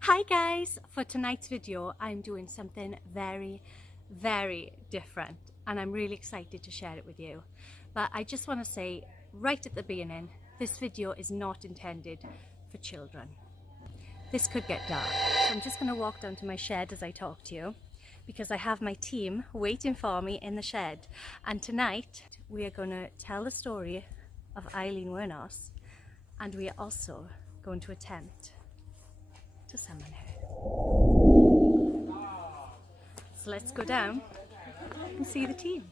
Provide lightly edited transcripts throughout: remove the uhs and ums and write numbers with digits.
Hi guys! For tonight's video I'm doing something very different and I'm really excited to share it with you. But I just want to say right at the beginning, this video is not intended for children. This could get dark. So I'm just going to walk down to my shed as I talk to you because I have my team waiting for me in the shed, and tonight we are going to tell the story of AILEEN WUORNOS, and we are also going to attempt to summon her. So let's go down and see the team.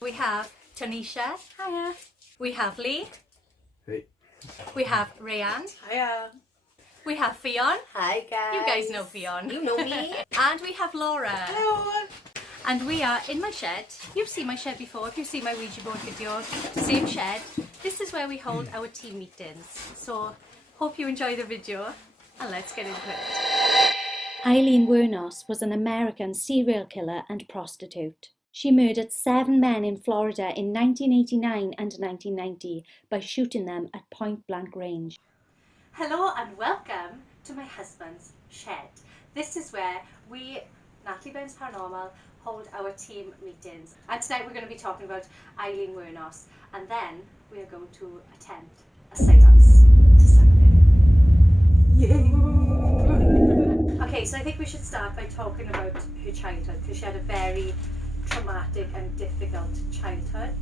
We have Tanisha. Hiya. We have Lee. Hey. We have Rayanne. Hiya. We have Fionn. Hi guys. You guys know Fionn. You know me. And we have Laura. Hello. And we are in my shed. You've seen my shed before if you've seen my Ouija board video. Same shed. This is where we hold our team meetings. So hope you enjoy the video and let's get into it. AILEEN WUORNOS was an American serial killer and prostitute. She murdered 7 men in Florida in 1989 and 1990 by shooting them at point-blank range. Hello and welcome to my husband's shed. This is where we, nataliebenns Paranormal, hold our team meetings. And tonight we're going to be talking about AILEEN WUORNOS, and then we are going to attempt a seance to summon her. Yay! Okay, so I think we should start by talking about her childhood, because she had a very traumatic and difficult childhood.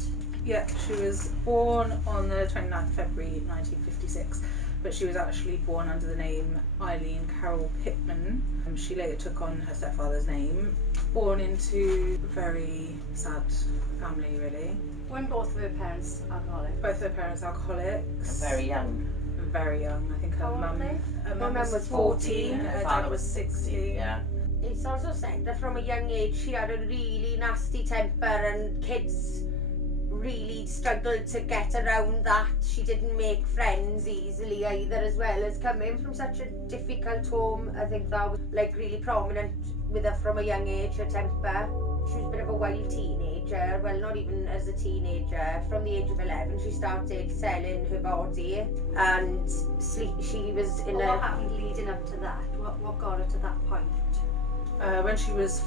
Yeah, she was born on the 29th of February 1956, but she was actually born under the name Eileen Carol Pittman. She later took on her stepfather's name. Born into a very sad family, really. Weren't both of her parents alcoholic? Both her parents alcoholics. Very young. Very young. I think her How old mum were they? her mum was 14 and her dad was 16. Yeah. It's also said that from a young age she had a really nasty temper, and kids really struggled to get around that. She didn't make friends easily either, as well as coming from such a difficult home. I think that was like really prominent with her from a young age, her temper. She was a bit of a wild teenager. Well, not even as a teenager. From the age of 11 she started selling her body, and she was in What happened leading up to that? What got her to that point? When she was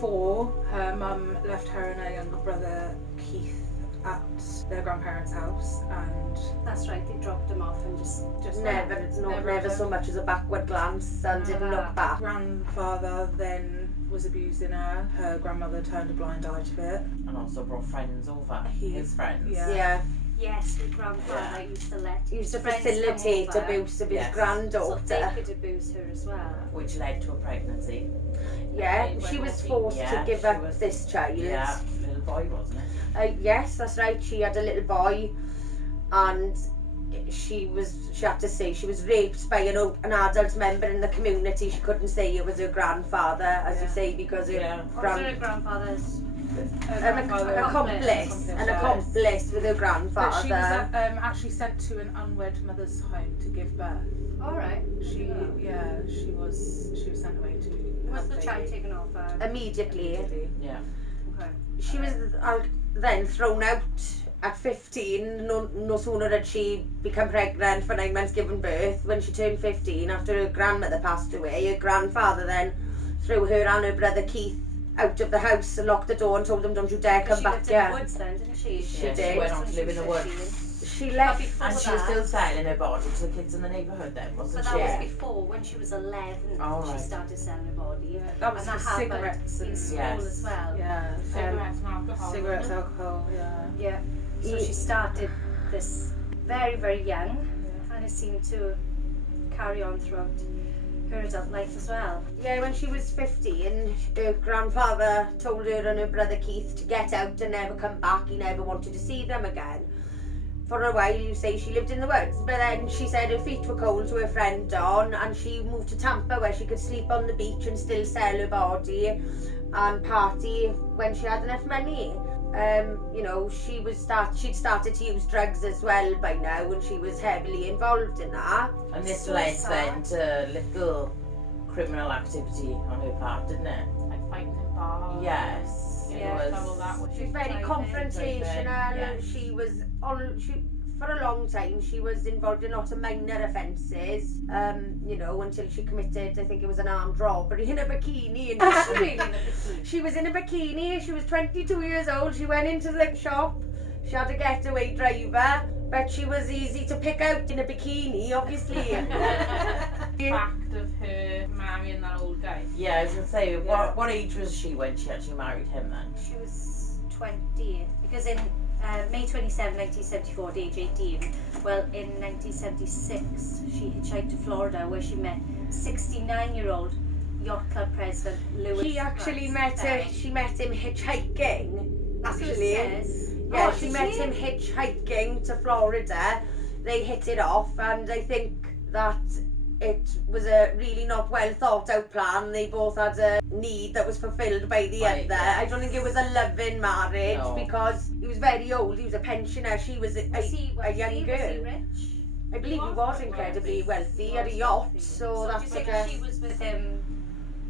4, her mum left her and her younger brother Keith at their grandparents' house, and That's right, they dropped him off and just never so much as a backward glance, and didn't look back. grandfather then was abusing her. Her grandmother turned a blind eye to it. And also brought friends over. His friends. Yeah. Yes, his grandfather used to let He used to friends facilitate come over, abuse of his Yes. granddaughter. so they could abuse her as well. Which led to a pregnancy. Yeah, When she was she- forced yeah, to give she up was- this child. Yeah, little boy, wasn't it? Yes, that's right. She had a little boy, and she had to say she was raped by an adult member in the community. She couldn't say it was her grandfather, as you say, because her Her grandfather's an accomplice with her grandfather. But she was actually sent to an unwed mother's home to give birth. alright. She was sent away to. Was have the a child baby. taken off her? Immediately. Yeah. Okay. She was then thrown out at 15. No sooner had she become pregnant for 9 months, given birth. When she turned 15, after her grandmother passed away, her grandfather then threw her and her brother Keith out of the house and locked the door and told them, "Don't you dare come back She lived in here." the woods then, didn't she? She Yeah, did. She went on to live in the Since woods. She left. Before And she was that- still selling her body to the kids in the neighbourhood then, But wasn't that she? was before, when she was 11, Oh, she right. started selling her body. That was and for that happened cigarettes in and school Yes. as well. yeah, Cigarettes and alcohol. Cigarettes, alcohol. Yeah. Yeah. So she started this very young, and it seemed to carry on throughout her adult life as well. Yeah, when she was 15, her grandfather told her and her brother Keith to get out and never come back. He never wanted to see them again. For a while, you say she lived in the woods, but then she said her feet were cold to her friend Dawn, and she moved to Tampa where she could sleep on the beach and still sell her body and party when she had enough money. You know, she'd started to use drugs as well by now, and she was heavily involved in that. And this So led sad. then to little criminal activity on her part, didn't it? Like fighting in bars. Yes. Yeah. She was very confrontational. Yeah. She was for a long time she was involved in lots of minor offences. You know, until she committed, I think it was an armed robbery in a bikini. And she was in a bikini. She was 22 years old. She went into the shop. She had a getaway driver, but she was easy to pick out in a bikini, obviously. Fact of her marrying that old guy. Yeah, I was gonna say, what age was she when she actually married him then? She was 20, because in May 27, 1974, at age 18, well, in 1976, she hitchhiked to Florida where she met 69-year-old yacht club president Lewis. She actually met him hitchhiking, actually. Yeah, she met him hitchhiking to Florida. They hit it off, and I think that it was a really not well thought out plan. They both had a need that was fulfilled by the other. Yeah. I don't think it was a loving marriage, No. because he was very old. He was a pensioner. She was a young girl. Was he rich? I believe he was incredibly wealthy. He had a yacht, so that's do you like think she was with him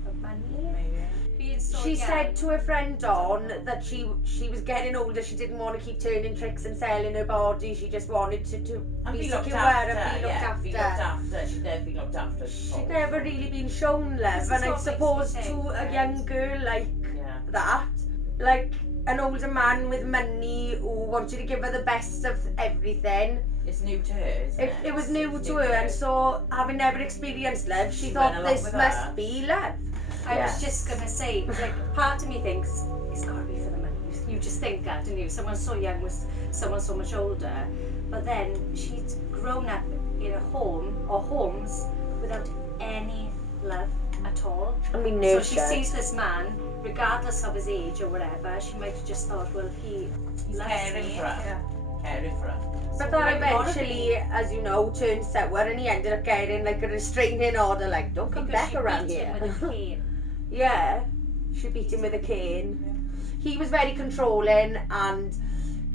for money? Maybe. Being so She young? said to her friend Dawn that she was getting older. She didn't want to keep turning tricks and selling her body. She just wanted to be looked secure after. and be looked Yeah, after. be looked after. She'd never been looked after. She'd never really been shown love, This is and I what suppose makes me to think, a young girl like Yeah. that, like an older man with money who wanted to give her the best of everything. It's new to her, isn't it? It was new to her, and so having never experienced love, she She thought went along this with must her. be love. I Yeah. was just gonna say, like, part of me thinks it's gotta be for the money. You just think that, don't you? Someone so young with someone so much older, but then she'd grown up in a home or homes without any love at all. I mean, So she sees this man, regardless of his age or whatever. She might have just thought, well, he loves Caring me. for her. Caring for her. But that eventually, as you know, turned sour, and he ended up getting like a restraining order, like, don't come Because back she around beat here. him with a cane. Yeah, she beat him with a cane. He was very controlling, and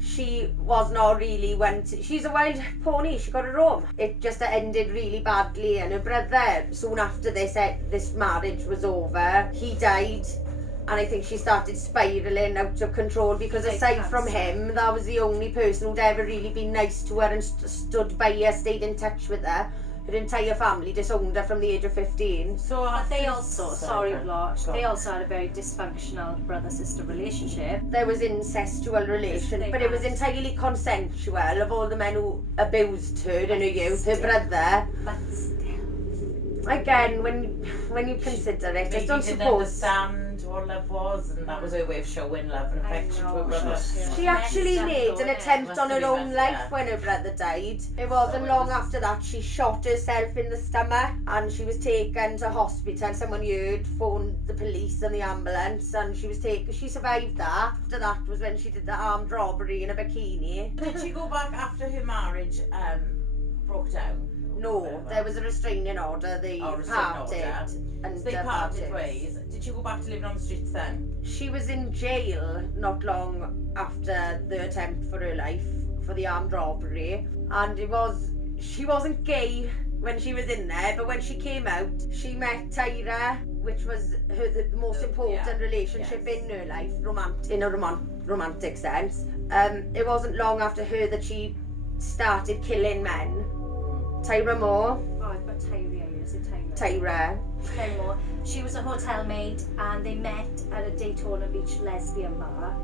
she was not really she's a wild pony. She got her own. It just ended really badly, and her brother, soon after this marriage was over, he died. And I think she started spiralling out of control, because Like aside from cancer. him, that was the only person who'd ever really been nice to her and stood by her, stayed in touch with her. Her entire family disowned her from the age of 15. So But they after- also, Sorry, they also had a very dysfunctional brother-sister relationship. There was incestual relation, They but it was had. entirely consensual. Of all the men who abused her in her youth, her brother. But still, Again, when you consider it, I Maybe don't didn't suppose understand what love was, and that was her way of showing love and I affection to know. her brother. she actually Messed up made an though, attempt Must on have her been own messed, life yeah. when her brother died. It wasn't So it long was- after that she shot herself in the stomach, and she was taken to hospital. Someone phoned the police and the ambulance, and she survived that. After that was when she did the armed robbery in a bikini. Did she go back after her marriage broke down? No, there was a restraining order. They Restraining parted. order. And So they parted ways. Did she go back to living on the streets then? She was in jail not long after the attempt for her life for the armed robbery, and she wasn't gay when she was in there, but when she came out, she met Tyra, which was the most important relationship in her life, in a romantic sense. It wasn't long after her that she started killing men. Tyra Moore. oh, I've got Tyra, is it Tyra? Tyra. Tyra Moore. She was a hotel maid, and they met at a Daytona Beach lesbian bar,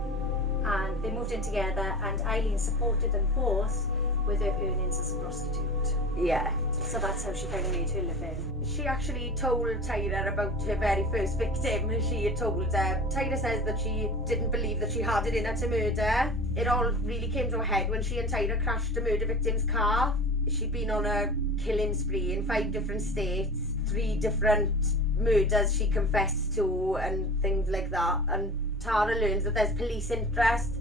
and they moved in together, and Eileen supported them both with her earnings as a prostitute. Yeah. So that's how she kind of made her living. She actually told Tyra about her very first victim. She had told her. Tyra says that she didn't believe that she had it in her to murder. It all really came to a head when she and Tyra crashed a murder victim's car. She'd been on a killing spree in 5 different states, 3 different murders she confessed to, and things like that. And Tara learns that there's police interest,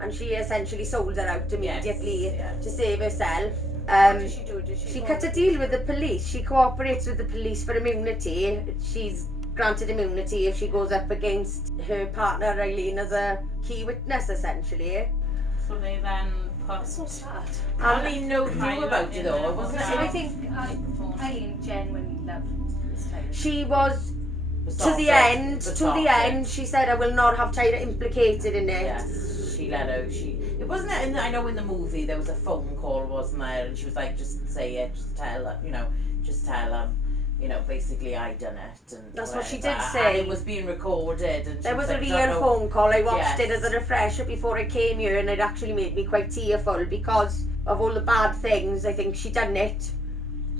and she essentially sold her out immediately to save herself. What did she do? She cut a deal with the police. She cooperates with the police for immunity. She's granted immunity if she goes up against her partner Eileen as a key witness, essentially. So they then put So sad. Eileen knew about it though, wasn't So I it? think Eileen genuinely loved this Tyra. She was To the end, she said, I will not have Tyra implicated in it. Yes, she let her. It wasn't. I know in the movie there was a phone call, wasn't there? And she was like, just say it, just tell her, just tell them. Basically I done it, and that's what she whatever. did say. And it was being recorded, and there was like, a real phone call. I watched it Yes. as a refresher before I came here, and it actually made me quite tearful because of all the bad things. I think she done it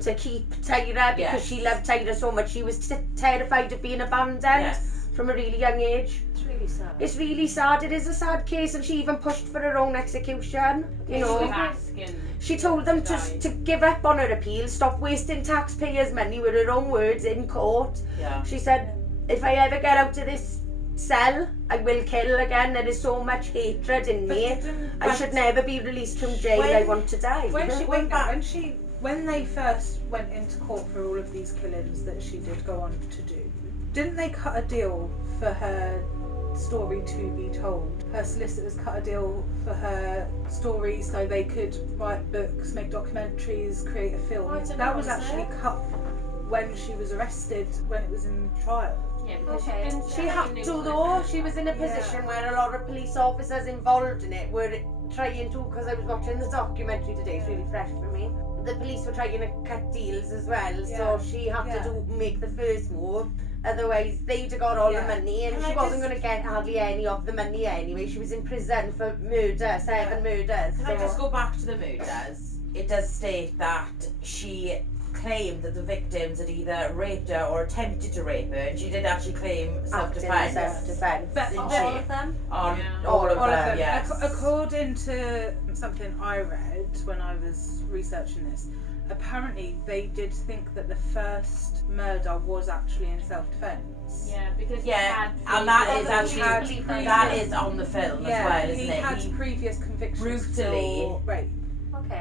to keep Tyra because she loved Tyra so much. She was terrified of being abandoned from a really young age. It's really sad. It's really sad. It is a sad case, and she even pushed for her own execution. She told them to give up on her appeal, stop wasting taxpayers' money, with her own words, in court. Yeah. She said, if I ever get out of this cell, I will kill again. There is so much hatred in me. I should never be released from jail. I want to die. When they first went into court for all of these killings that she did go on to do, didn't they cut a deal for her story to be told? Her solicitors cut a deal for her story so they could write books, make documentaries, create a film. That was actually cut when she was arrested, when it was in trial. Yeah, because She had to though. She was in a position where a lot of police officers involved in it were trying to, because I was watching the documentary today, it's really fresh for me. The police were trying to cut deals as well, so she had to make the first move. Otherwise, they'd have got all the money, and she wasn't going to get hardly any of the money anyway. She was in prison for murder, 7 murders. Can I just go back to the murders? It does state that she claimed that the victims had either raped her or attempted to rape her, and she did actually claim self-defense. But all of them? All of them, yes. According to something I read when I was researching this, apparently they did think that the first murder was actually in self-defense. Yeah, because and that is actually that is on the film as well, isn't he it? had previous convictions brutally for rape.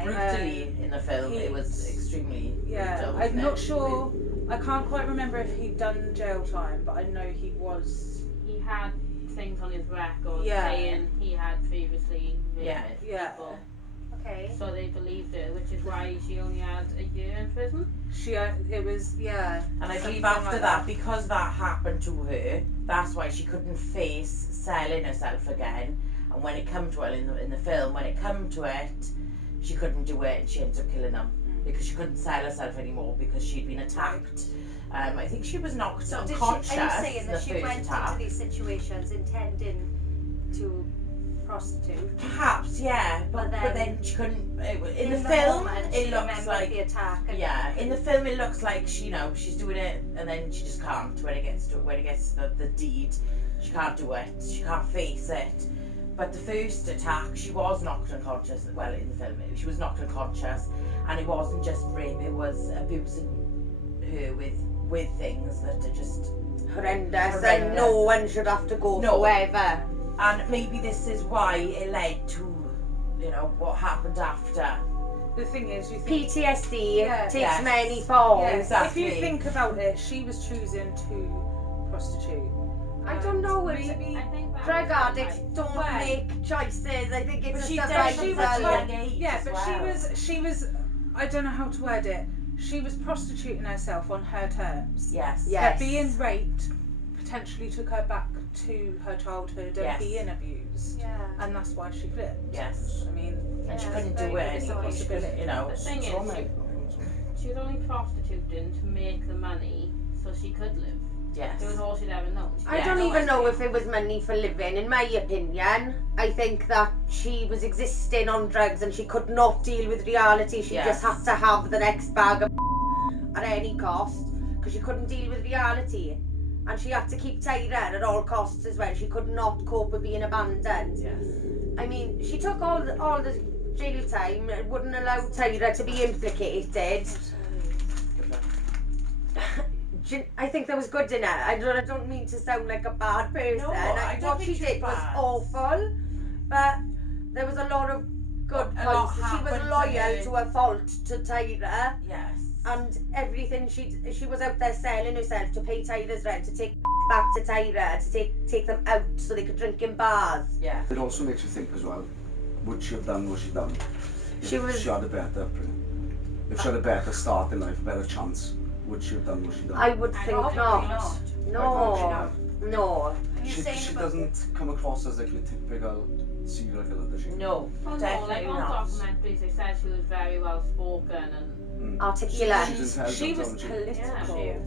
Brutally in the film, it was extremely brutal, I'm not sure. I can't quite remember if he'd done jail time, but I know he was. He had things on his record saying he had previously raped people. Okay. So they believed her, which is why she only had a year in prison. It was And I believe after that, because that happened to her, that's why she couldn't face selling herself again. And when it come to her in the film, when it come to it, she couldn't do it, and she ended up killing them because she couldn't sell herself anymore because she'd been attacked. I think she was knocked unconscious. Are you saying in that the she first went attack. into these situations intending to prostitute? Perhaps, yeah, but then she couldn't. In the film, it looks like the attack. in the film it looks like she's doing it, and then she just can't. When it gets to the deed, she can't do it. She can't face it. But the first attack, she was knocked unconscious. Well, in the film, she was knocked unconscious, and it wasn't just rape; it was abusing her with things that are just horrendous. And no one should have to go forever. And maybe this is why it led to, what happened after. The thing is, you think PTSD takes many forms. Yeah, exactly. If you think about it, she was choosing to prostitute. I don't know. Maybe. I think that Drug was addicts don't make choices. I think it's a survival. She was. I don't know how to word it. She was prostituting herself on her terms. Yes. But being raped potentially took her back to her childhood and being abused. Yeah. And that's why she flipped. Yes. I mean, And she couldn't do it anyway. She couldn't, The thing is, she was only prostituting to make the money so she could live. Yes. It was all she'd ever known. I don't even know if it was money for living. In my opinion, I think that she was existing on drugs and she could not deal with reality. She just had to have the next bag of at any cost because she couldn't deal with reality. And she had to keep Tyra at all costs as well. She could not cope with being abandoned. Yes. I mean, she took all the jail time. It wouldn't allow Tyra to be implicated. I think there was good in it. I don't mean to sound like a bad person. No, I don't what think she did was bad. awful, but there was a lot of good points. She was loyal to her fault to Tyra. Yes. And everything she was out there selling herself to pay Tyra's rent, to take back to Tyra, to take them out so they could drink in bars. Yeah. It also makes you think as well, would she have done what she done? If she had a better upbringing. If she had a better start in life, a better chance, would she have done what she done? I would think not. No. No. She doesn't come across as like a typical serial killer, does she? No, Oh no, definitely like on not. documentaries they said she was very well spoken and Articulate. She was political.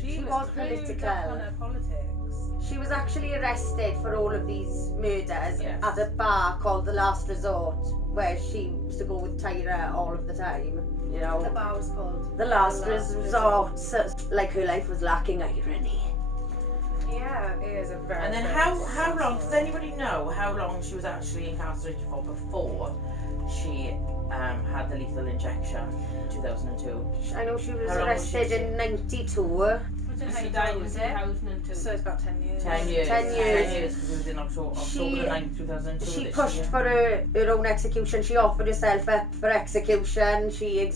She was political. on her politics. She was actually arrested for all of these murders Yes. at a bar called The Last Resort, where she used to go with Tyra all of the time. You know, The bar was called The Last Resort. So, like her life was lacking irony. Yeah, it is a very. And then very how sad long, does story. anybody know how long she was actually incarcerated for before she had the lethal injection in 2002? I know she was How long was she arrested in 92. she died in 2002. So it's about 10 years. 10 years. 10 years. 10 years, because it was in October She- 9th, 2002. She that pushed for her own execution. She offered herself up for execution. She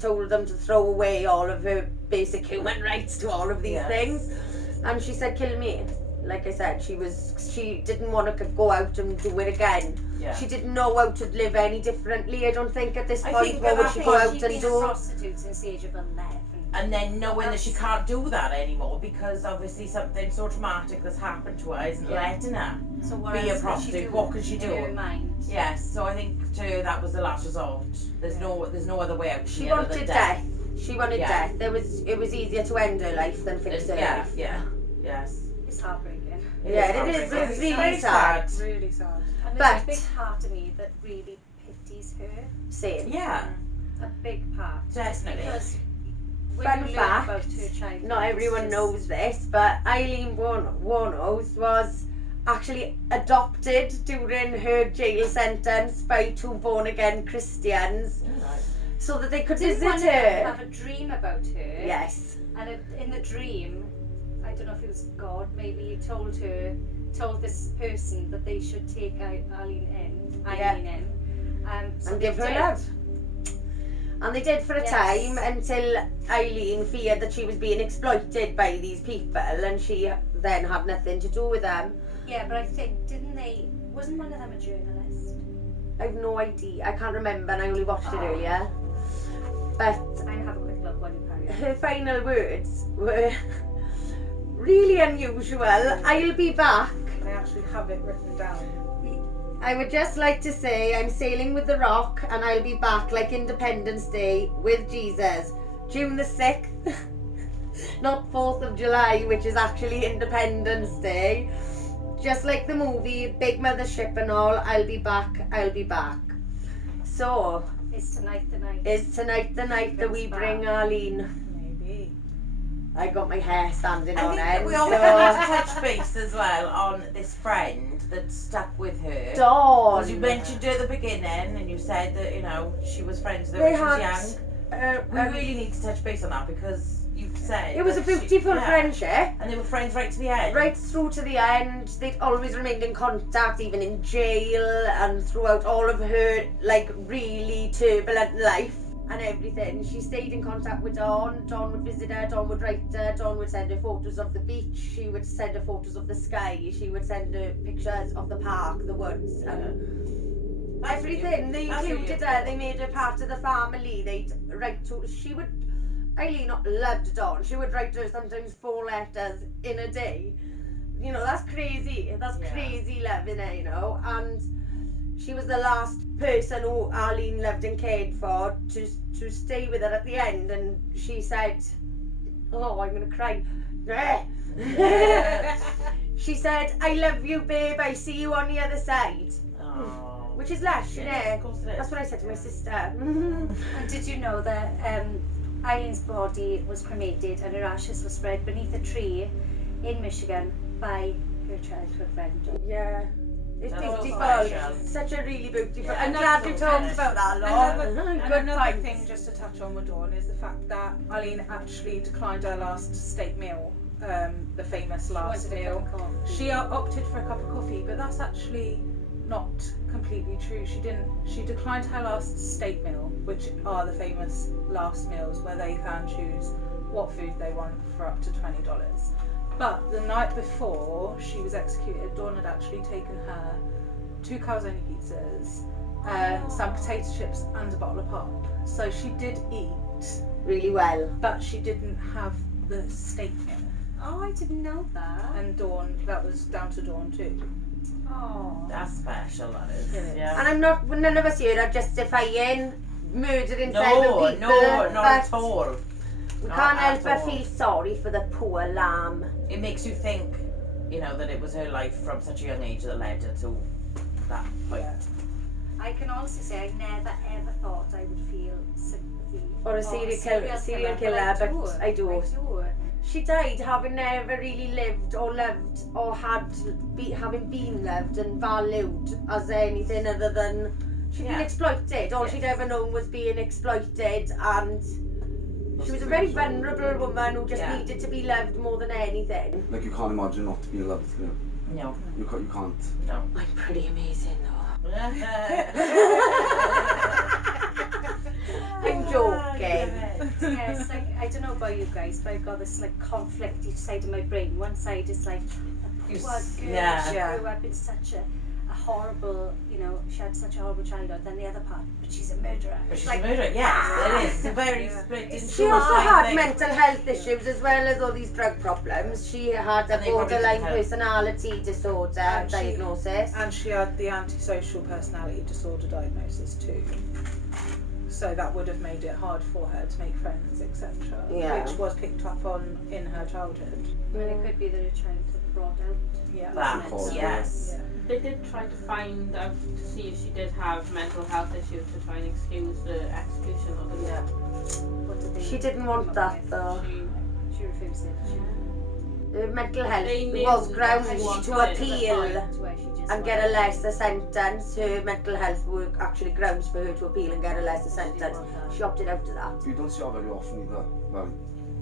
told them to throw away all of her basic human rights to all of these Yes. things. And she said, kill me. Like I said, she didn't want to go out and do it again. Yeah. She didn't know how to live any differently, I don't think, at this I point. think What at would that she point go out She'd and been a do? prostitute since the age of 11. And then knowing that she can't do that anymore because obviously something so traumatic that's happened to her isn't letting her So what be a else could she prostitute. do What could she in her do? mind? Yes, so I think too that was the last resort. There's no other way out. She here other wanted than death. She wanted Yeah. death. It was easier to end her life than fix her Yeah, life. yeah, yes. It's heartbreaking. Yeah, it is. heartbreaking. It's really very sad. Really sad. And But- there's a big part of me that really pities her. Same. Yeah, A big part. definitely. Because when Fun you learn fact, about her childhood, Not everyone it's knows this, but AILEEN WUORNOS was actually adopted during her jail sentence by two born-again Christians so that they could Didn't visit one of them her. have a dream about her? Yes. And in the dream, I don't know if it was God, maybe he told this person that they should take Eileen in, so And they give her did. love. And they did for a Yes. time until Eileen feared that she was being exploited by these people and she then had nothing to do with them. Yeah, but I think, wasn't one of them a journalist? I have no idea. I can't remember and I only watched it earlier. But I have a quick look while you carry on. her final words were really unusual. I'll be back. I actually have it written down. I would just like to say I'm sailing with the Rock and I'll be back like Independence Day with Jesus. June the 6th. Not 4th of July, which is actually Independence Day. Just like the movie, big mothership and all, I'll be back, I'll be back. So, Is tonight the night? is tonight the night that we bring Arlene? Maybe. I got my hair standing I on think that end. we also need to touch base as well on this friend that stuck with her. Dawn. Because you mentioned her at the beginning and you said that, you know, she was friends with her They when she was had, young. We really need to touch base on that because you've said it was a that beautiful yeah. friendship. And they were friends right to the end. Right through to the end, they'd always remained in contact, even in jail and throughout all of her like really turbulent life and everything. She stayed in contact with Dawn. Dawn would visit her, Dawn would write her, Dawn would send her photos of the beach, she would send her photos of the sky, she would send her pictures of the park, the woods, and That's everything. They that's included really her, they made her part of the family. They'd write to, Eileen loved Dawn. She would write her sometimes 4 letters in a day. You know, that's crazy. That's Yeah. crazy love in her, you know. And she was the last person who Arlene loved and cared for to stay with her at the end. And she said, oh, I'm going to cry. She said, I love you, babe. I see you on the other side. Oh. Which is lush, It you is, know. of course it is. That's what I said to my sister. And did you know that Eileen's body was cremated and her ashes were spread beneath a tree in Michigan by her childhood friend? Yeah. It's That's so beautiful. special. Such a really beautiful. Yeah, I'm that's glad so you talked nice. about that, Laura. Good Another point. thing just to touch on with Dawn is the fact that Eileen actually declined her last steak meal, the famous last meal. She opted for a cup of coffee, but that's actually not completely true. She declined her last steak meal, which are the famous last meals where they can choose what food they want for up to $20. But the night before she was executed, Dawn had actually taken her 2 calzone pizzas, some potato chips and a bottle of pop. So she did eat, Really well. but she didn't have the steak meal. Oh, I didn't know that. And Dawn, that was down to Dawn too. Oh. That's special, that is. It is. Yeah. And I'm not, none of us here are justifying murdering No, 7 people. no, not but at all. We Not can't help at but all. feel sorry for the poor lamb. It makes you think, you know, that it was her life from such a young age that led her to that point. Yeah. I can honestly say I never ever thought I would feel sympathy For a serial killer, but I do. She died having never really lived or loved or having been loved and valued as anything other than she'd been exploited. All she'd ever known was being exploited, and she was a very vulnerable woman who just needed to be loved more than anything. Like, you can't imagine not being loved, you know? No. You can't. No. I'm pretty amazing though. I'm joking. Yes, like, I don't know about you guys, but I've got this like conflict each side of my brain. One side is like, You poor girl, s- she yeah. grew up in such a horrible, you know, she had such a horrible childhood. Then the other part, but she's a murderer. But It's she's like, a murderer, yes, it is. It's very split into She also one had thing. mental health issues as well as all these drug problems. She had a And they probably borderline didn't help. personality disorder And she- diagnosis. And she had the antisocial personality disorder diagnosis too. So that would have made it hard for her to make friends, etc. Yeah. Which was picked up on in her childhood. and it could be that her childhood brought out. Yeah. That, So- yes. Yeah. They did try to find out to see if she did have mental health issues to try and excuse the execution of the What did they She didn't come want up that with? though. She refused it. The mental health They knew was that grounds she to wanted appeal That's where she just and get a wanted- lesser sentence. Her mental health were actually grounds for her to appeal and get a lesser sentence. She opted out of that. You don't see that very often either. Well,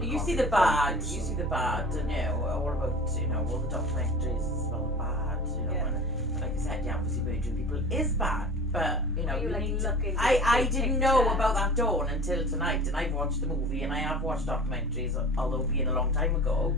You see the bad, don't you? What about, you know, all the documentaries about the bad, you know, Yeah. and like I said, yeah, obviously murdering people is bad, but, you know, Are you, you like, need to, looking I big didn't know picture? about that Dawn until tonight, and I've watched the movie, and I have watched documentaries, although being a long time ago.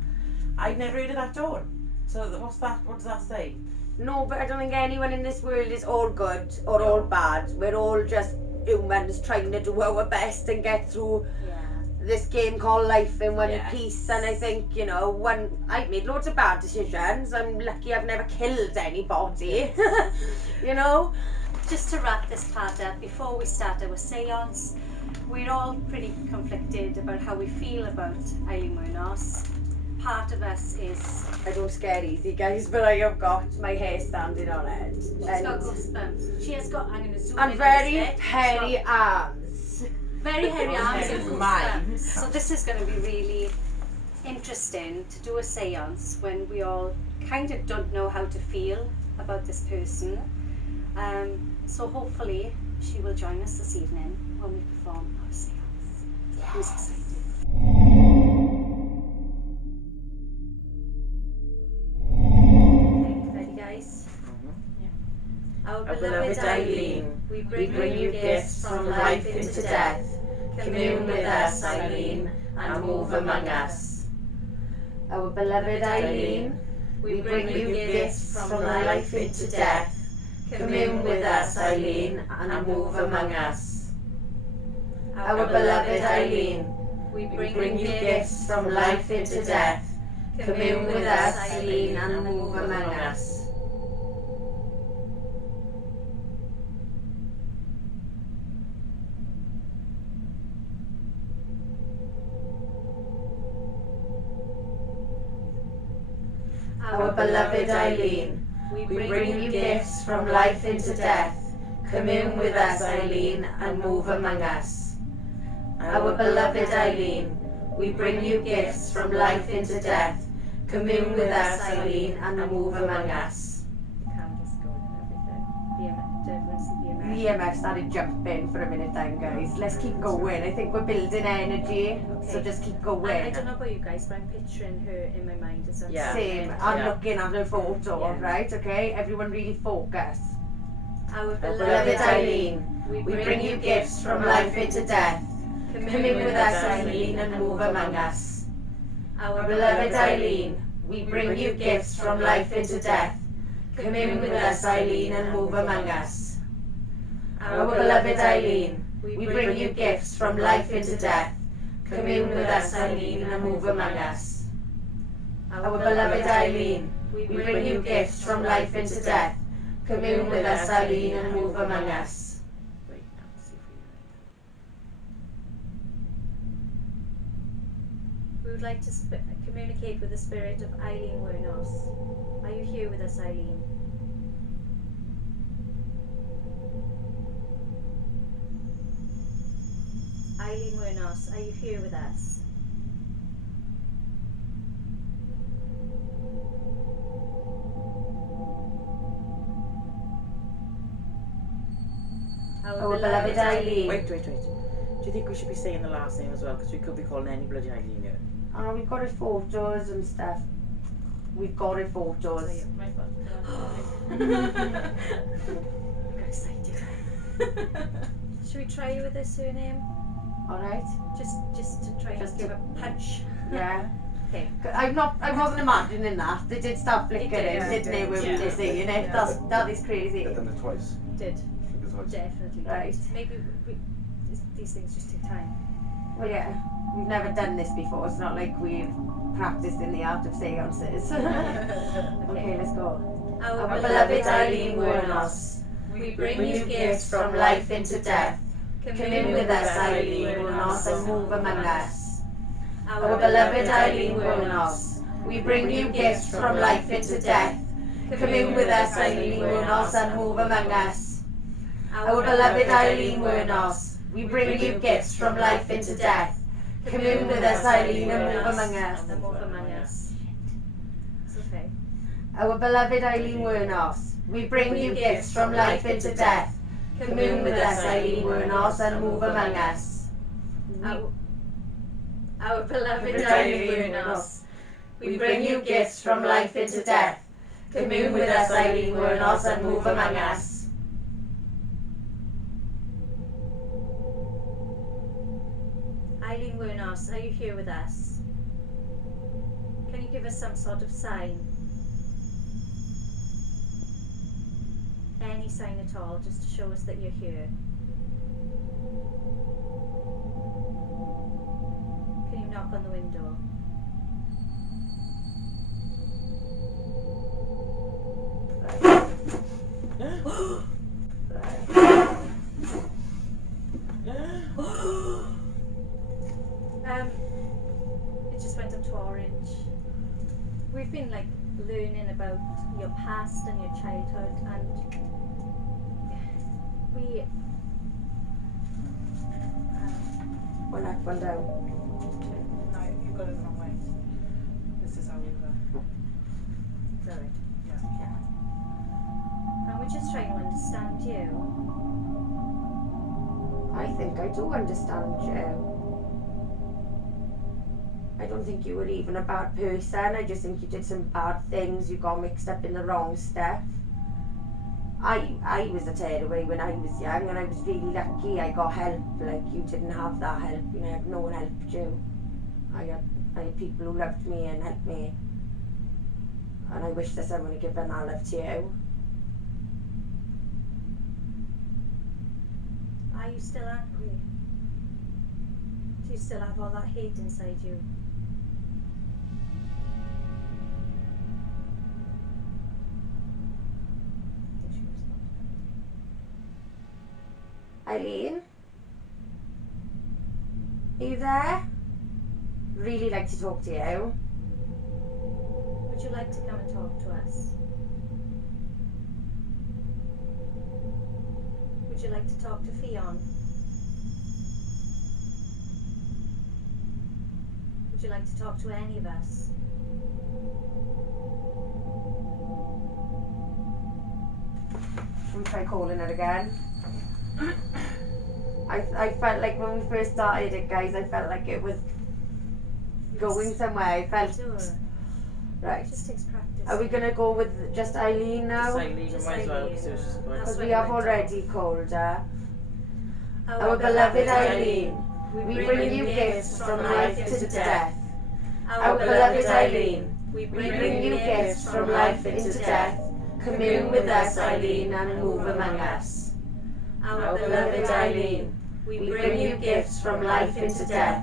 I'd never heard of that Dawn. So what's that, what does that say? No, but I don't think anyone in this world is all good or all bad. We're all just humans trying to do our best and get through Yeah. this game called life in one Yes. piece. And I think, you know, I've made loads of bad decisions. I'm lucky I've never killed anybody. You know? Just to wrap this part up, before we start our seance, we're all pretty conflicted about how we feel about Eileen Wuornos. Part of us is, I don't scare easy, guys, but I have got my hair standing on end. she's got goosebumps. She has got, I'm going to zoom And in very on this bit. hairy arms. Very hairy arms and Mine. goosebumps. So this is going to be really interesting to do a seance when we all kind of don't know how to feel about this person. So hopefully she will join us this evening when we perform our seance. Who's excited? Okay, ready guys? Our Beloved Eileen, we we bring you gifts from life into death. Commune with us, Eileen, and move among us. Our beloved Eileen, we bring you gifts from life into death. Commune with us, Eileen, and move among us. Our beloved Eileen, we bring you gifts from life into death. Commune with us, Eileen, and move among us. Our beloved Eileen, we bring you gifts from life into death. Commune with us, Eileen, and move among us. Our beloved Eileen, we bring you gifts from life into death. Commune with us, Eileen, and move among us. The camera's going and everything. The EMF started jumping for a minute then, guys. Let's keep going. I think we're building energy, so just keep I going. don't know about you guys, but I'm picturing her in my mind as I'm Yeah. Same. sitting. I'm Yeah. looking at her photo, Yeah. right? Okay? Everyone really focus. Our Beloved Eileen, we bring you gifts from life into death. Commune with us, Eileen, and move among us. Our Beloved Eileen, we bring you gifts from life into death. Commune with us, Eileen, and move among us. Our beloved Eileen, we bring you gifts from life into death. Commune with us, Eileen, and move among us. Our beloved Eileen, we bring you gifts from life into death. Commune with us, Eileen, and move among us. Wait, now, see if we We would like to communicate with the spirit of Eileen Wuornos. Are you here with us, Eileen? Eileen Wuornos, are you here with us? Our beloved Eileen. Wait. Do you think we should be saying the last name as well? Because we could be calling any bloody Eileen here. Oh, we've got her photos and stuff. We've got her photos. My fault. I got excited. Should we try you with a surname? Alright? Just to try Just and give a punch. Yeah. Okay. I wasn't imagining that. They did start flickering, yeah, didn't they, when we yeah. were saying it? That is crazy. They've done it twice. Did. Did it twice. Definitely. Right. Maybe these things just take time. Well, yeah. We've never done this before. It's not like we've practiced in the art of seances. Okay, let's go. Our beloved Eileen Wuornos, we bring you gifts from life into death. Commune with us, Eileen Wuornos, and move among us. Our beloved Eileen Wuornos, we bring you gifts from life into death. Commune with us, Eileen Wuornos, and move among us. Our beloved Eileen Wuornos, we bring you gifts from life into death. Commune with us, Eileen, and move among us. And move among us. It's okay. Our beloved Eileen Wuornos, we bring you gifts from life into death. Commune with us, Eileen Wuornos, and move among us. Our beloved Eileen Wuornos, we bring you gifts from life into death. Commune with us, Eileen Wuornos, and move among us. Eileen Wuornos, are you here with us? Can you give us some sort of sign? Any sign at all, just to show us that you're here. Can you knock on the window? It just went up to orange. We've been like learning about your past and your childhood, and we One up, one down. No, you've got it the wrong way. This is how we were. is that right? Yeah. And we're just trying to understand you. I think I do understand you. I don't think you were even a bad person. I just think you did some bad things. You got mixed up in the wrong stuff. I was a tearaway when I was young, and I was really lucky. I got help. Like, you didn't have that help. You know, no one helped you. I had people who loved me and helped me. And I wish that someone had given that love to you. Are you still angry? Do you still have all that hate inside you? Eileen? Are you there? Really like to talk to you. Would you like to come and talk to us? Would you like to talk to Fionn? Would you like to talk to any of us? Should we try calling her again? I felt like when we first started it, guys, I felt like it was going somewhere. I felt Sure. right. It just takes practice. Are we gonna go with just Eileen now? Just Eileen, Just might as well, Eileen. because it was just going. Because That's we have what I already called her. Our beloved Eileen, we bring you gifts from life to death. Our beloved Eileen, we bring you gifts from life into death. Commune with us, Eileen, and move among us. Our beloved Eileen, we bring you gifts from life into death.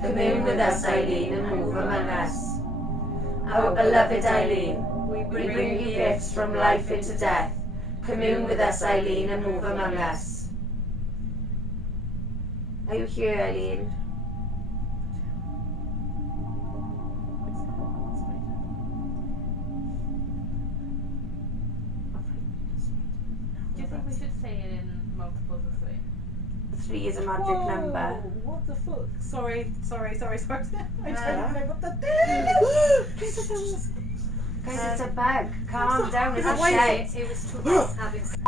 Commune with us, Eileen, and move among us. our beloved Eileen. We bring you gifts from life into death. Commune with us, Eileen, and move among us. Are you here, Eileen? Do you think we should say it in multiples of 3? 3 is a magic number. What the fuck? Sorry. I don't know what that is. Guys, it's a bug. Calm down, it's a Actually, shed. it was 2 bugs having sex.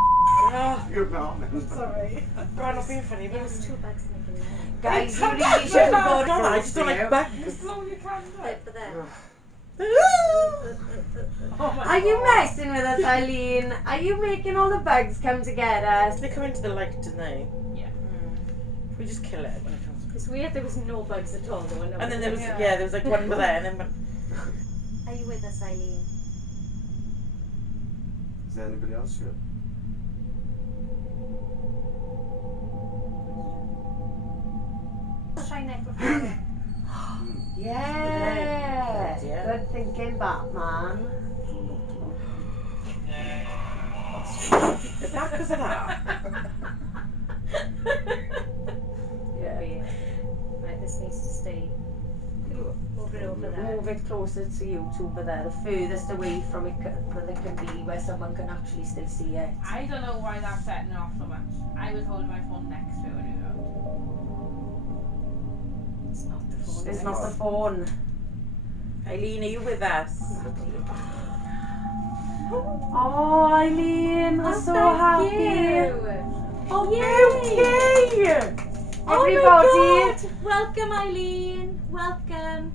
You're not. Sorry. I'm not being funny, It but was 2 bugs making love. Guys, you really shouldn't go to I just don't like bugs. Blow your candle. There for them. Are you messing with us, Eileen? Are you making all the bugs come together? They come into the light, didn't they? Yeah. We just kill it when it comes. It's weird there was no bugs at all. There were no And then there was, Yeah. there was like one over there, and then one. Are you with us, Eileen? Is there anybody else here? Try necrophone. Yeah. Yeah. Good thinking, Batman. Is that because of that? Yeah. Right, this needs to stay. Move it over there. Move it closer to you two over there, the furthest away from it that it can be, where someone can actually still see it. I don't know why that's setting off so much. I was holding my phone next to it when we wrote. It's not the phone. It's not the phone. Eileen, are you with us? Oh, Eileen, we're so happy. Oh, Beauty! Oh Everybody! my God. Welcome, Eileen. Welcome.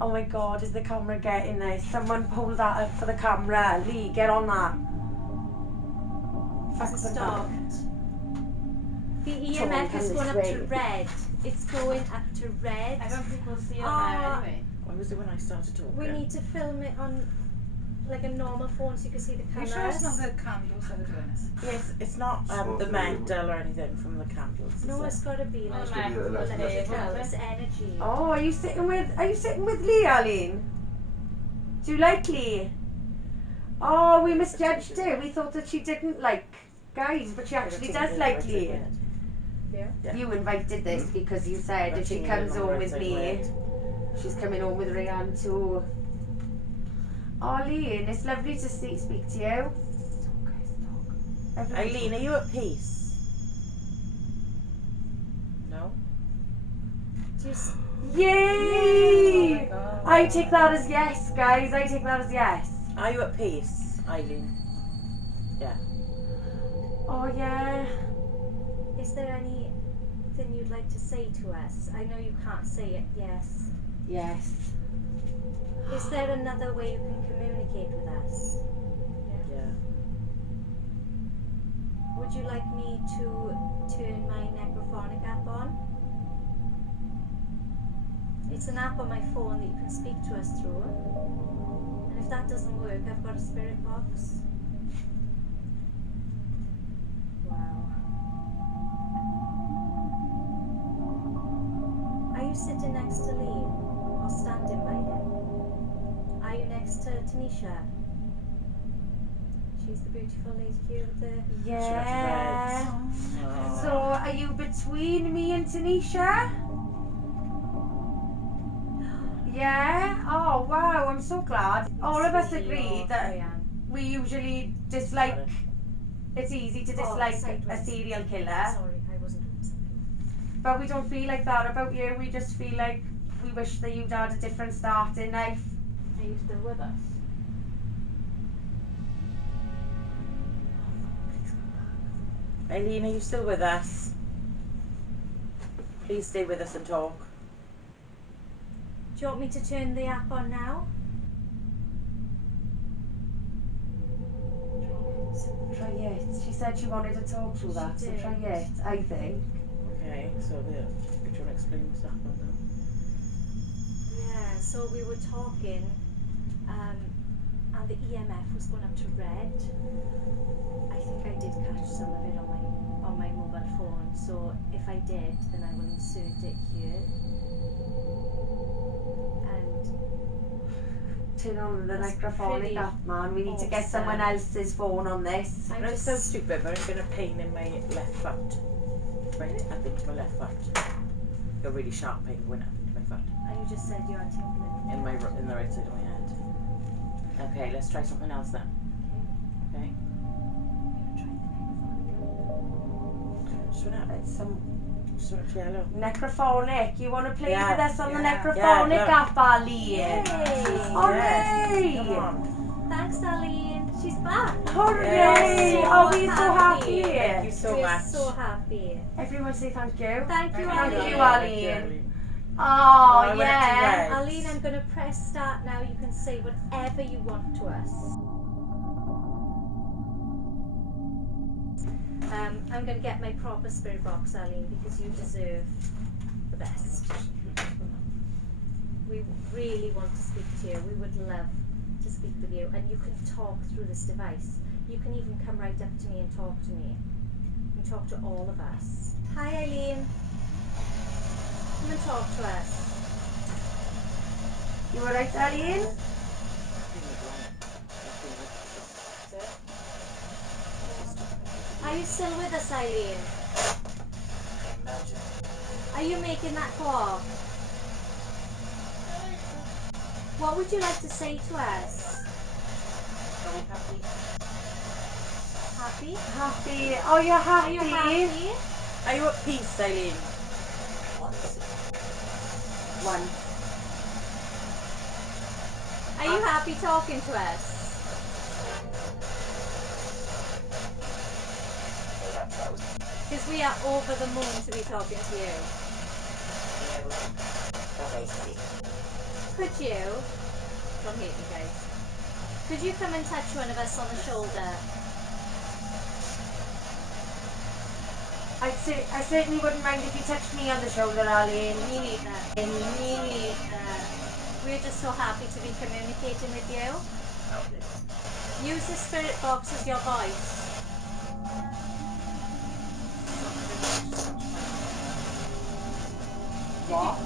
Oh my God, is the camera getting this? Someone pull that up for the camera. Lee, get on that. Fuck It's the stopped. camera. The Someone EMF come is this going up way. to red. It's going up to red. I don't think we'll see it Ah. now anyway. Why was it when I started talking? We need to film it on like a normal phone so you can see the Are you colours. sure it's not the candles that are doing this? Yes, it's not the metal or anything from the candles. is No, it? it's got to be No, like man, be electrical. electrical. It's energy. Oh, are you sitting with Lee, Eileen? Do you like Lee? Oh, we misjudged her. We thought that she didn't like guys, but she actually does like Lee. Yeah. Yeah. You invited this because you said if she comes home with me, she's coming home with Rayanne too. Oh, Lee, it's lovely to speak to you. Everybody Eileen, are you at peace? No? Just Yay! God. I take that as yes, guys. I take that as yes. Are you at peace, Eileen? Oh yeah. is there anything you'd like to say to us? I know you can't say it. Yes. Yes. Is there another way you can communicate with us? Yeah. Would you like me to turn my necrophonic app on? It's an app on my phone that you can speak to us through. And if that doesn't work, I've got a spirit box. Wow. Are you sitting next to Liam or standing by him? Are you next to Tanisha? She's the beautiful lady here with the... Yeah. So are you between me and Tanisha? Yeah. Oh wow, I'm so glad. All of us agreed that we usually dislike. It's easy to dislike a serial killer, Sorry, I wasn't doing something. but we don't feel like that about you. We just feel like we wish that you'd had a different start in life. Are you still with us? Eileen, are you still with us? Please stay with us and talk. Do you want me to turn the app on now? Try it. She said she wanted to talk through that, so did. try it. I think. Okay, so do you want to explain what's happened now? Yeah, so we were talking, and the EMF was going up to red. I think I did catch some of it on my mobile phone, so if I did, then I will insert it here. And Turn on the That's microphonic pretty up, man. We need to get awesome. someone else's phone on this. I'm It's just so stupid, but I'm getting a pain in my left foot. Right up into my left foot. A really sharp pain going up into my foot. You just said you are tingling. In the right side of my head. Okay, let's try something else then. Okay. Just want to yellow. Necrophonic. You want to play Yeah, with us on the yeah. necrophonic Yeah, app, Arlene? Yay! Hooray! Come on. Thanks, Darlene. She's back. Hooray! Yay. Oh, we're so Happy. happy. Thank you so We're much. so happy. Everyone say thank you. Thank you, Thank Arlene. you, Arlene. Arlene. Oh, Oh, I went up to yeah. red. Arlene, I'm going to press start now. You can say whatever you want to us. I'm going to get my proper spirit box, Arlene, because you deserve the best. We really want to speak to you. We would love to speak with you. And you can talk through this device. You can even come right up to me and talk to me. You can talk to all of us. Hi, Eileen. Come and talk to us. You alright, Arlene? Are you still with us, Eileen? Are you making that go off? What would you like to say to us? Happy? Happy. Oh, you're Are happy? you happy? Are you at peace, Eileen? One. Are you happy talking to us? Because we are over the moon to be talking to you. Could you, don't hate me guys, could you come and touch one of us on the shoulder? I certainly wouldn't mind if you touched me on the shoulder, Arlene. Me neither. Me neither. We're just so happy to be communicating with you. Use the spirit box as your voice. What?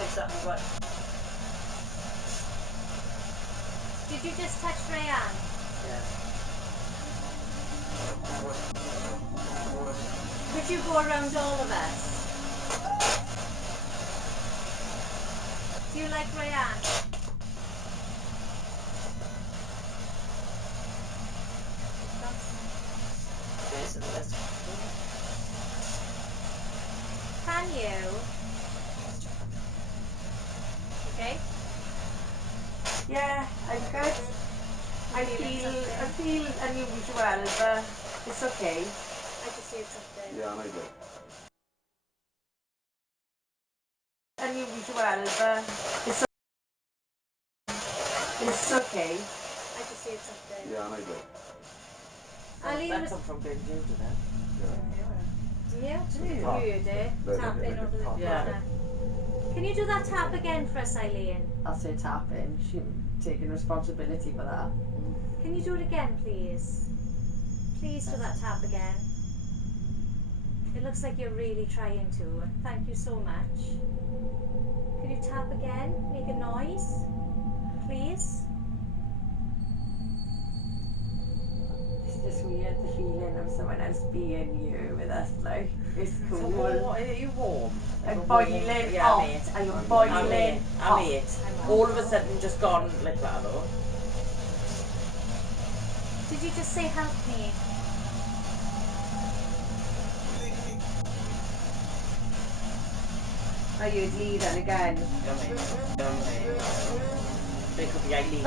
Exactly what? Did you just touch Rayanne? Yeah. Could you go around all of us? Do you like Rayanne? Can you? Okay. Yeah, I'm good. I feel unusual, but it's okay. I just see something. Yeah, I do. Unusual, but it's okay. I just see something. Yeah, I do. Eileen That was. come from being due to that. Yeah, you Top. heard it. Tapping over the corner. Yeah. Can you do that tap again for us, Eileen? I'll say tapping. She's taking responsibility for that. Can you do it again, please? Please do that tap again. It looks like you're really trying to. Thank you so much. Can you tap again? Make a noise, please. It's just weird, the feeling of someone else being you with us. Like, it's cool. So what, are you warm? I'm boiling Yeah, hot. mate. I'm boiling hot. I'm it. All of a sudden just gone like that though. Did you just say help me? Are you leading again? They could be Eileen.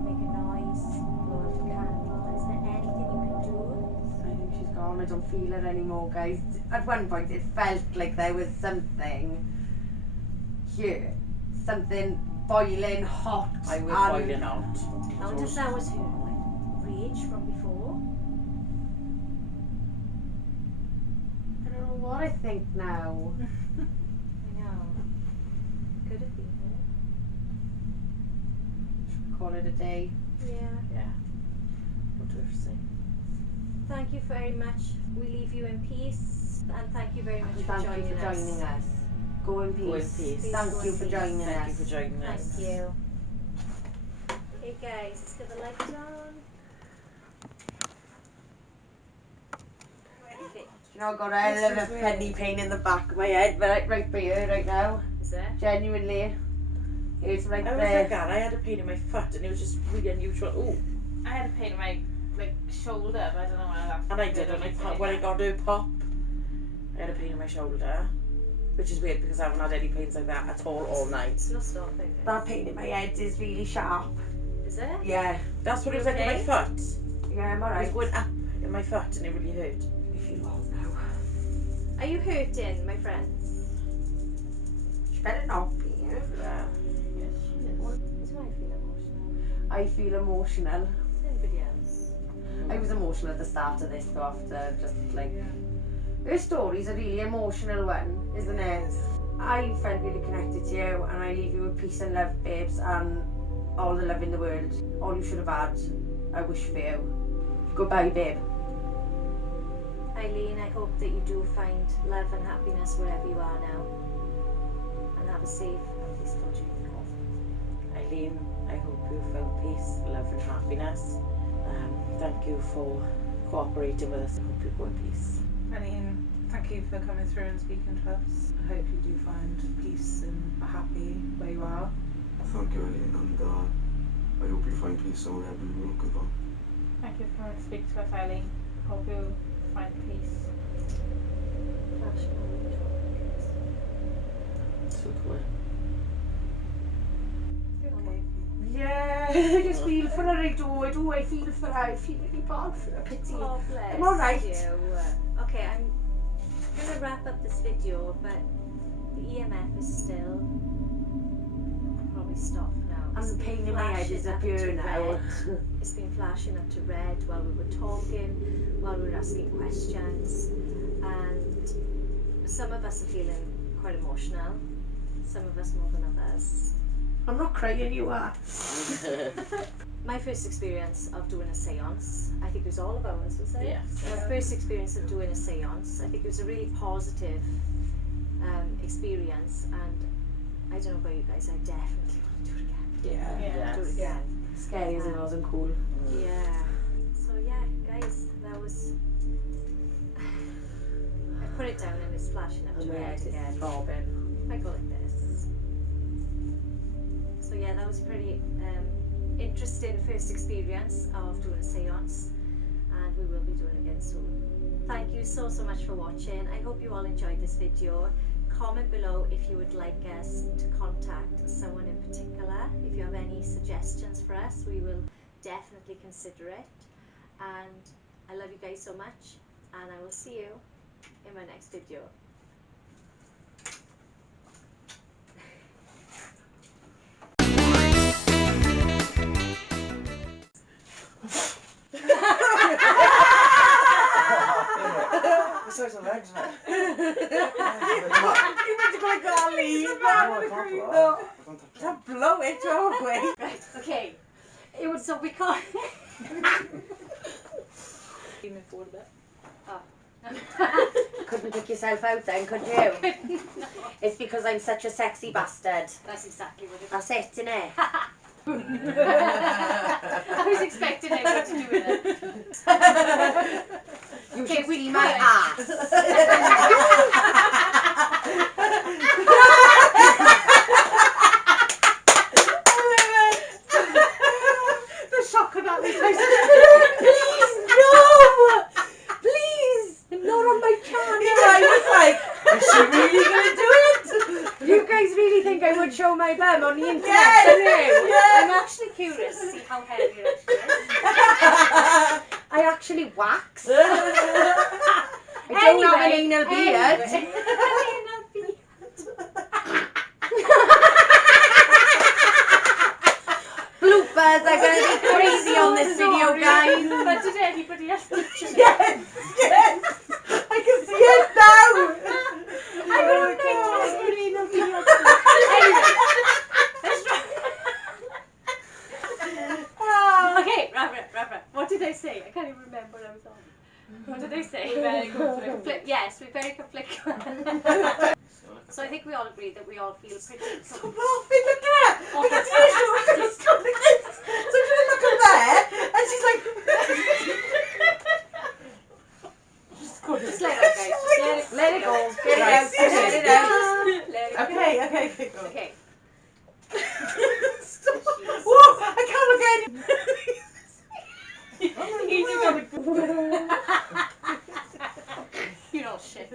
Make a noise, blow out a candle. Is there anything you can do? I think she's gone. I don't feel it anymore, guys. At one point, it felt like there was something here. Something boiling hot. I was and boiling out. I wonder if that was her rage from before. I don't know what I think now. I know. Could have been Call it a day. her. Yeah. Yeah. to say. Thank you very much. We leave you in peace, and thank you very much for Thank joining you for joining us. Go in peace. Go in peace. Thank Go you in for peace. joining Thank you us. for joining us. Thank you. Hey guys, let's get the lights on. Okay. You know, I've got a little penny pain in the back of my head, but right by here right now. Is there? Genuinely. It's right I was there. like that. I had a pain in my foot, and it was just really unusual. Oh, I had a pain in my shoulder, but I don't know why that's. and I did when I got to pop. I had a pain in my shoulder, which is weird because I haven't had any pains like that at all night. It's not stopping. That pain in my head is really sharp. Is it? Yeah. That's what it was like in my foot. Yeah, I'm I alright. was going up in my foot, and it really hurt. I feel well now. Are you hurting, my friends? She better not be. Yeah. Yes, she is. Why do I feel emotional? I feel emotional. Anybody else? I was emotional at the start of this though, after just like... Her story's a really emotional one, isn't it? I felt really connected to you, and I leave you with peace and love, babes, and all the love in the world. All you should have had, I wish for you. Goodbye, babe. Eileen, I hope that you do find love and happiness wherever you are now. And have a safe and peaceful journey home. Eileen, I hope you found peace, love, and happiness. Thank you for cooperating with us. I hope you go in peace. Eileen, thank you for coming through and speaking to us. I hope you do find peace and are happy where you are. Thank you, Eileen, and I hope you find peace wherever you look as well. Thank you for speaking to us, Eileen. Hope you find peace. So cool. Okay. Yeah, I just feel for her, I do, I feel for her, I feel really bad for her, pity. Oh, bless I'm alright. you. Okay, I'm gonna wrap up this video, but the EMF is still probably stopped now. And It's the been pain in my head flashing is up to appearing now. red. It's been flashing up to red while we were talking, while we were asking questions, and some of us are feeling quite emotional, some of us more than others. I'm not crying, you are. My first experience of doing a seance, I think it was all of ours, was it? Yes. My first experience of doing a seance, I think it was a really positive experience, and I don't know about you guys, I definitely want to do it again. Yeah. Yeah. Do it again. Scary as it wasn't cool. Yeah. So yeah, guys, that was. I put it down and it's flashing up to And my red head is again. throbbing. If I go like this. So yeah, that was a pretty interesting first experience of doing a seance, and we will be doing it again soon. Thank you so much for watching. I hope you all enjoyed this video. Comment below if you would like us to contact someone in particular. If you have any suggestions for us, we will definitely consider it. And I love you guys so much, and I will see you in my next video. The size of legs, mate. You need to go like golly. Don't blow it away. Right, okay. It would so we can't. Can you move forward a bit? Couldn't pick yourself out then, could you? It's because I'm such a sexy bastard. That's exactly what it is. That's it, innit? I was expecting everyone to do it. You Okay, should we see my could. ass. The shock of that. Please, no! Please! Not on my channel. I was like, is she really going to do it? You guys really think I would show my bum on the internet, don't you? I'm actually curious to see how heavy it actually is. I actually wax. I don't have an anal beard. Bloopers are going to be crazy on this video, guys. But did anybody else mention it? Yes, yes. I can see it now. I don't think Anyway, let's try. Okay, wrap it. What did I say? remember what I was on. What did they say? Very conflict. Yes, we're very conflicted. So I think we all agree that we all feel pretty. Stop laughing, look at her! I can see she's got the kids. So she's look up there, and she's like... Just let it go, guys. Just let it go. Get it out. Get it out. Let it go. Okay, go. Okay. Whoa, I can't look at you. You're all shit.